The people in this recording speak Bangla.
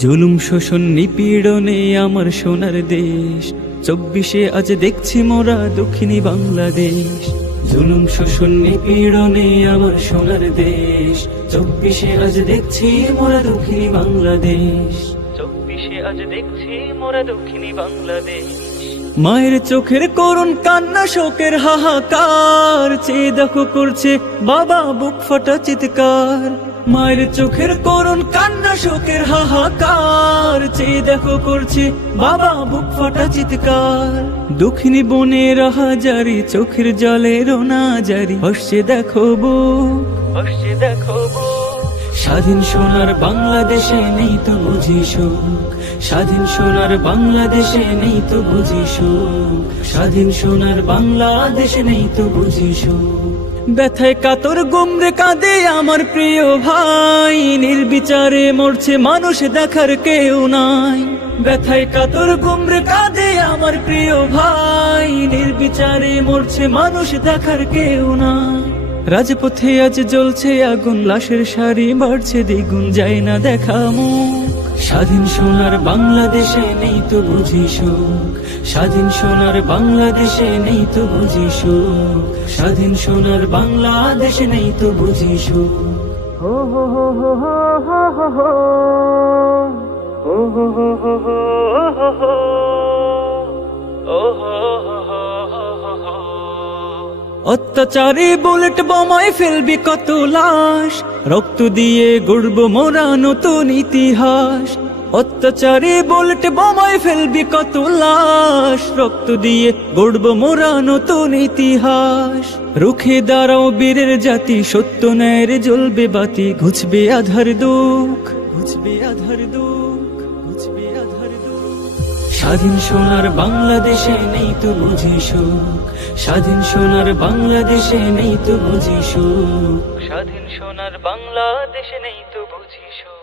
জুলুম শোষণ নিপীড়নে আমার সোনার দেশ, 24শে আজ দেখছি মোরা দক্ষিণী বাংলাদেশ। জুলুম শোষণ নিপীড়নে আমার সোনার দেশ, 24শে আজ দেখছি মোরা দক্ষিণী বাংলাদেশ। 24শে আজ দেখছি মোরা দক্ষিণী বাংলাদেশ। মায়ের চোখের করুণ কান্না, শোকের হাহাকার, চেয়ে দেখো করছে বাবা বুক ফাটা চিৎকার। মায়ের চোখের করুণ কান্না, শোকের হাহাকার, চেয়ে দেখো করছে বাবা বুক ফাটা চিৎকার। দক্ষিণী বনের হাজারি, চোখের জলে রোনা জারি, হসছে দেখো বুক, হসছে দেখো বুক। স্বাধীন সোনার বাংলাদেশে নেই তো বুঝি সুখ, স্বাধীন সোনার বাংলাদেশে নেই তো বুঝি সুখ, স্বাধীন সোনার বাংলাদেশে নেই তো বুঝি সুখ। ব্যথায় কাতর গুমরে কাঁদে আমার প্রিয় ভাই, নির্বিচারে মরছে মানুষ দেখার কেউ নাই। ব্যথায় কাতর গুমরে কাঁদে আমার প্রিয় ভাই, নির্বিচারে মরছে মানুষ দেখার কেউ নাই। রাজপথে আজ জ্বলছে আগুন, লাশের সারি বাড়ছে দ্বিগুণ, যায় না দেখা মুখ। স্বাধীন সোনার বাংলাদেশে নেই তো বুঝি সুখ, স্বাধীন সোনার বাংলাদেশে নেই তো বুঝি সুখ, স্বাধীন সোনার বাংলাদেশে নেই তো বুঝি সুখ। হো হো হো হো হো হো হো হো হো হো হো হো হো। অত্যাচারী বুলেট বোমায় ফেলবি কত লাশ, রক্ত দিয়ে গড়ব মোরা নতুন ইতিহাস। অত্যাচারী বুলেট বোমায় ফেলবি কত লাশ, রক্ত দিয়ে গড়ব মোরা নতুন ইতিহাস। রুখে দাঁড়াও বীরের জাতি, সত্য ন্যায়ের জ্বলবে বাতি, ঘুচবে আধার দুঃখ, ঘুচবে আধার দুঃখ, ঘুচবে আধার দুঃখ। স্বাধীন সোনার বাংলাদেশে নেই তো বুঝি সুখ, স্বাধীন সোনার বাংলাদেশে নেই তো বুঝি সুখ, স্বাধীন সোনার বাংলাদেশে নেই তো বুঝি সুখ।